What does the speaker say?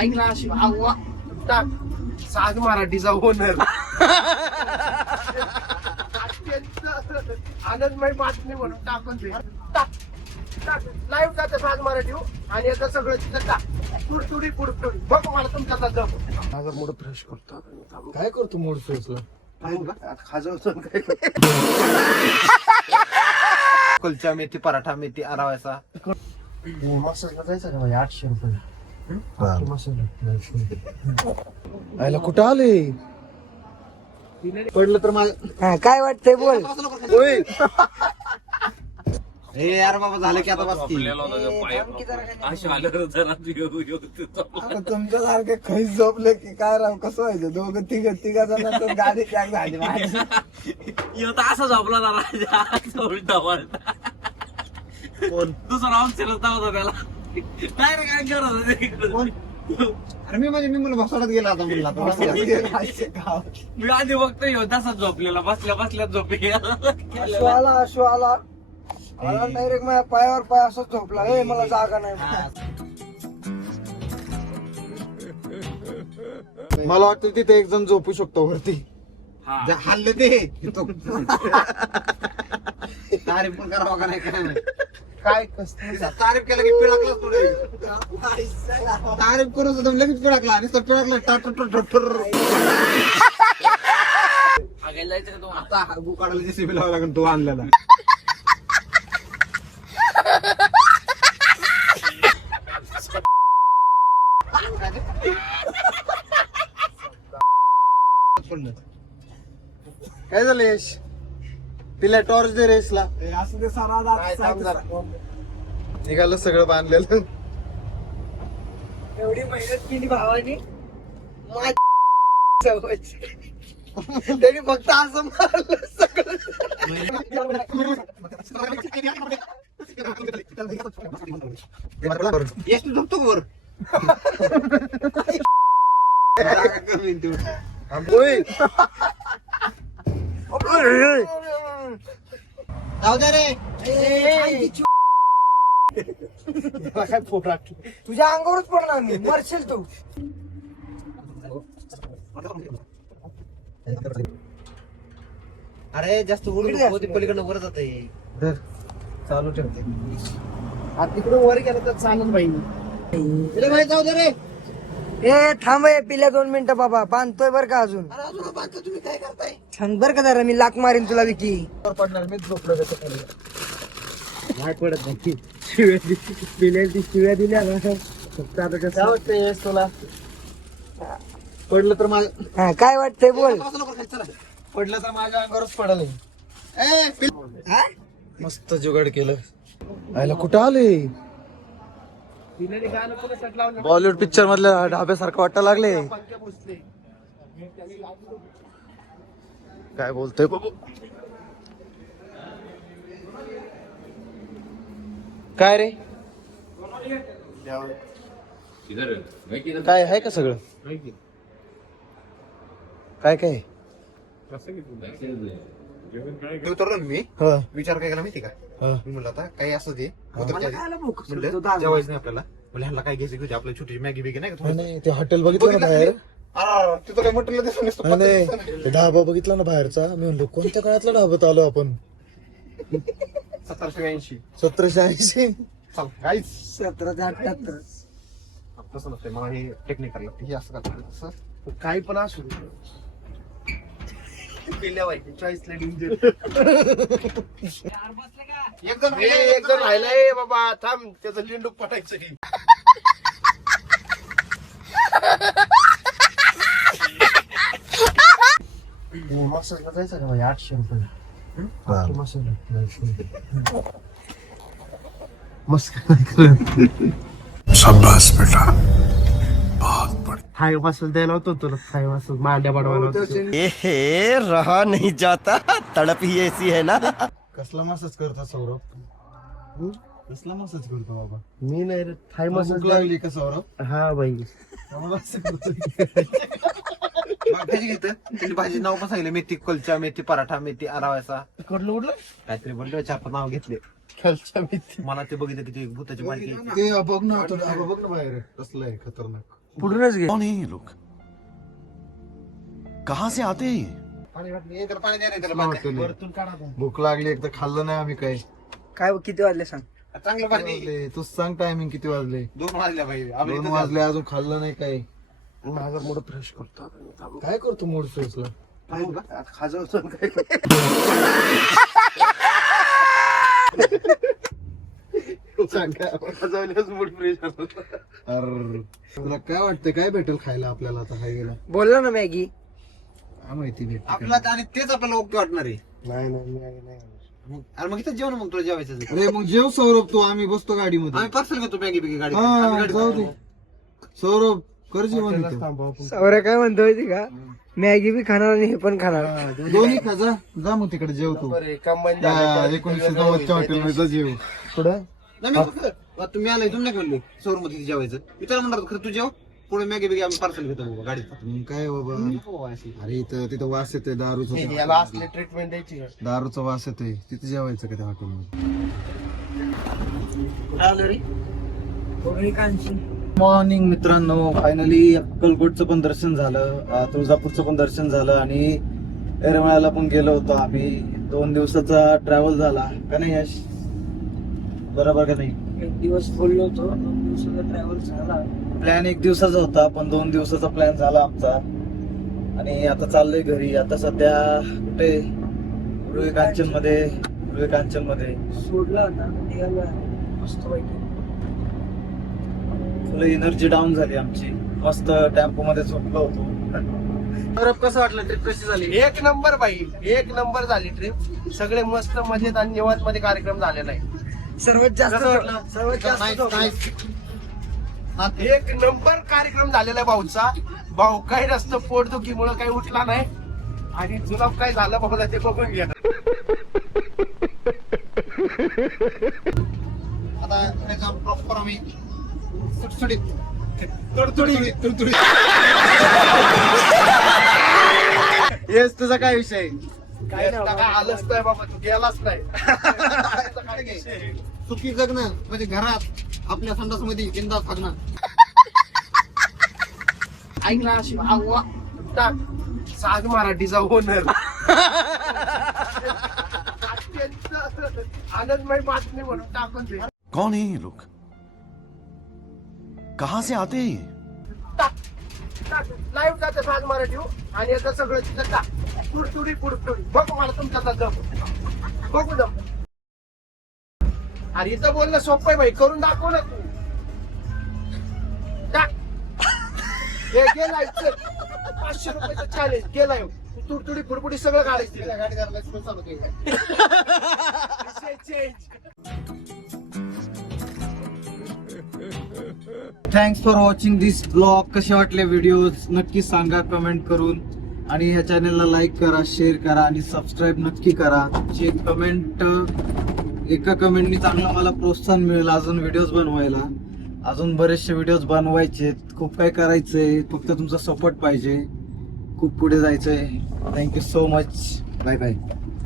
ऐक ना अव्वा टाक साग मराठीचा ओनर आनंदमय बातमी म्हणून टाकून दे. टाक टाक लाईव्ह जाते साग मराठी आणि याचं सगळं तिथं टाक पुडतुडी पुडतुडी बघ मला तुमचा जम माझा मूड फ्रेश करतो. काय करतो मूड फ्रेशला? खाजवतो काय कुलचा मेथी पराठा मेथी आरावायचा मसाला जायचा का भाई 800 रुपये आयला कुठं आले? पडलं तर माझं काय वाटतंय बोल. हे यार बाबा झालं की आता बस तुमच्या सारखे खैस झोपले की काय राव कसं व्हायचं? दोघं तिघा जण गाडी टॅग झाली असा झोपला ना राजा उलटा पलटा दुसरा ऑप्शन होता त्याला डायरेक्ट काय करत अरे मी मला भसाडत गेला आता म्हणला मी आधी बघतोय तसाच झोपलेला बसल्या बसल्या झोपे अश्व आला डायरेक्ट माझ्या पायावर पाय असंच झोपला. हे मला जागा नाही. मला वाटतं तिथे एक जण झोपू शकतो वरती. हल्ले ते तारीफ पण करावं का नाही काय नाही काय तारीफ केलं की पिळकलाच पुढे तारीफ करू सुद्धा लगेच पिळकला आणि पिळकला जायचं का आता गुकाडाला जेसीबी लावावं लागेल तो आणलेला काय झालं यश? तिला टॉर्च दे रेसला. असं ते सारा निघालं सगळं बांधलेलं. एवढी मेहनत केली भावानी त्यांनी फक्त असं मारलं सगळं. येस तू झोपतो वर जाऊ दे रे. काय फोटा तुझ्या अंगावरच पडणार मी मरशील तू. अरे जास्त पलीकडनं वर जात चालू ठेवते. तिकडे वर गेलं तर चालत बाई जाऊ दे रे. ए थांब हे पिल्या 2 मिनिटं बाबा बांधतोय बर का अजून. तुम्ही काय करताय थांब बर का जरा मी लाक मारीन तुला विकी. पडणार मी झोपलो नाही पडत नाही शिव्या दिल्या ना फक्त आता कसं वाटतंय तुला? पडलं तर माझं काय वाटतंय बोल. पडलं तर माझ्या अंगावरच पडलं. मस्त जुगाड केलं. आयला कुठं आले? बॉलिवूड पिक्चर मधल्या ढाब्यासारखं वाटायला लागले. काय बोलतोय बाबू? काय रे? काय आहे का सगळं? काय काय उतरलो मी हा विचार काय केला माहिती का हा मी म्हणलं आता काही असं दे मला खायला भूक म्हणलं जेवायचं नाही आपल्याला म्हणजे ह्याला काय घ्यायचं घेऊ आपल्याला छोटी मॅगी बिगी नाही का नाही ते हॉटेल बघितलं ना बाहेर. तिथं काय म्हटलं दिसून नसतं. नाही ते ढाबा बघितला ना बाहेरचा. मी म्हणलो कोणत्या काळातला ढाब्यात आलो आपण? 1780 1780. चल गाईच 1778. तसं नसतंय मला हे टेक्निकल लागते हे असं करतात तसं काही पण असू पिल्ल्या वाईट चॉईसला एक जण राहिलाय बाबा थांब त्याचं लिंडूक पटायचं मसाला जायचा का भाई 800 रुपये मस्त शाबाश बेटा बहुत बढ़िया. थाय मसाला द्यायला होतो तुला थाय मसाला मांड्या बनवायला होतो रहा नहीं जाता तड़प ही ऐसी है ना. कसला मसाज करतो सौरभ? कसला मसाज करतो बाबा? मी नाही रे थाय भूक मसाला लागली का सौरभ? हा बाई भाजी घेत त्याची भाजी नाव पण सांगितलं मेथी कुलचा मेथी पराठा मेथी आरावायचा कुठलं उडलं काहीतरी बोललो 4-5 नाव घेतले खालच्या भीती मला ते बघितलं की ते भूताची मालिका ते बघ ना बघ ना बाहेर कसलं आहे खतरनाक. पुढूनच घे. कौन है ये लोग? कहाँ से आते हैं ये? वरतून काढा तो. भूक लागली एक तर खाल्लं नाही आम्ही काही. काय किती वाजले सांग? तू सांग टायमिंग किती वाजले? 2 वाजले अजून खाल्लं नाही काही. माझा मूड फ्रेश करतो आता मी. थांब. काय करतो मूड फ्रेशला? आता खाजवतो आणि काय सांग काय खाजवल्यास मूड फ्रेश होतो. अरे तुला काय वाटतं काय भेटेल खायला आपल्याला आता हायवेला? बोलला ना मॅगी. काय माहिती भेटते का? आपल्याला आणि तेच आपल्याला ओके वाटणार आहे. नाही नाही. अरे मग इथं जेवण मग तुला जेवायचं असेल. अरे मग जेव सौरभ तू, आम्ही बसतो गाडीमध्ये. आम्ही पार्सल घेतो मॅगी बिगी गाडी हा जाऊ दे सौरभ कर जेवण हॉटेललाच इथं. थांबू आपण. सौर्य काय म्हणतो माहिती का? मॅगी बी खाणार आणि हे पण खाणार. दोन्ही खा जा मग तिकडे जेव तू. बरं, कंबाईन त्या झालं. 1990च्या हॉटेलमध्ये जा जेव. पुढं नाही मी फक्त तुम्ही आलाय तुम्ही नाही म्हणले सौर मध्ये जेवायचं मी त्याला म्हणणार खरं तू जेव पुढे मॅगी बिगी आम्ही पार्सल घेतो बाबा गाडीत. मग काय बाबा अरे इथं तिथं वास येते दारूचा. याला असली ट्रीटमेंट द्यायची का? दारूचा वास येते तिथे जेवायचं का त्या हॉटेलमध्ये? मॉर्निंग मित्रांनो, फायनली अक्कलकोटचं पण दर्शन झालं, तुळजापूरचं पण दर्शन झालं आणि येरमाळ्याला पण गेलो होतो आम्ही. 2 दिवसाचा ट्रॅव्हल झाला का नाही यश? बरोबर का नाही? एक दिवस बोललो होतो, 2 दिवसाचा ट्रॅव्हल झाला. प्लॅन 1 दिवसाचा होता पण 2 दिवसाचा प्लॅन झाला आमचा आणि आता चाललोय घरी. आता सध्या कुठे रुई कांचन मध्ये सोडला होता निघाला मस्त पैकी. फुल एनर्जी डाऊन झाली आमची. मस्त टेम्पो मध्ये झोपलो होतो. बरं, कसं वाटलं? ट्रिप कशी झाली? एक नंबर बाई, एक नंबर झाली ट्रिप. सगळे मस्त मजेत आणि निवांत मध्ये कार्यक्रम झालेला आहे. सर्वात जास्त कसं वाटलं? सर्वात जास्त Nice, झोपलो. nice. एक नंबर कार्यक्रम झालेला आहे भाऊचा. भाऊ काय नसतं पोटदुखीमुळे काही उठला नाही आणि जुलाब काय झालं भाऊला ते बघून घ्या. आता पुढे जाऊन प्रॉपर आम्ही सुटसुटीत तुडतुडी येस. तुझा काय विषय? काय आलंच नाही बाबा, तू गेलाच नाही. सुखी जगणं म्हणजे घरात आपल्या संडास मध्ये बिंदास जगणं. ऐक ना अशी आव्वा टाक. साग मराठीचा होणार. अत्यंत आनंदमय बातमी म्हणून टाकून दे. कौन है ये लोग? कहाँ से आते हैं ये? लाईव्ह जाते साग मराठी आणि आता सगळं तिथं टाक. तुडतुडी पुडतुडी बघ मला तुमच्या जम बघू जम. अरे इथं बोलणं सोपं आहे भाई, करून दाखव ना तू. टाक. हे गेलाय 500 रुपयाचं चॅलेंज गेलाय. तुडतुडी फुडफुडी सगळं काढायचं. गाडी चालू thanks for watching this blog. कसे वाटले व्हिडिओज नक्की सांगा कमेंट करून आणि ह्या चॅनलला लाईक करा, शेअर करा आणि सबस्क्राईब नक्की करा. तुमची एक कमेंट, एका कमेंटनी चांगलं मला प्रोत्साहन मिळेल अजून व्हिडिओज बनवायला. अजून बरेचसे व्हिडिओज बनवायचे, खूप काय करायचंय, फक्त तुमचा सपोर्ट पाहिजे. खूप पुढे जायचंय. Thank you so much. Bye bye.